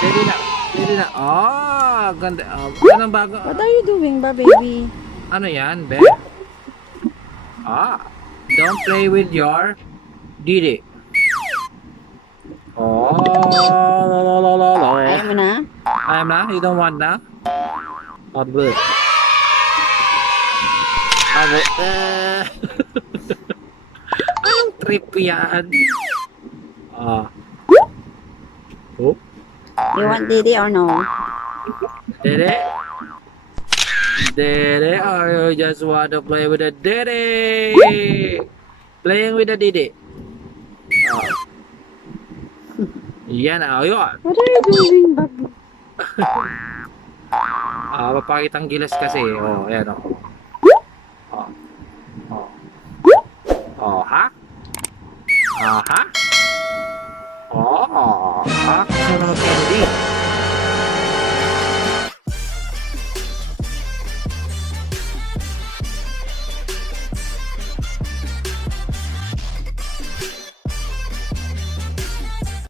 Dede na. Dede na. Ganda. Anong bago? What are you doing ba, baby? Ano yan, be? Don't play with your Didi. Ayaw mo na? I'm na? You don't want na? Not good. Anong trip yan? Oh. You want Didi or no? Dede? Dede, or you just want to play with the Dede? Playing with the Didi. Yan, yun. What are you doing, baby? Papakitang gilas kasi. Ayan, ha? Ha?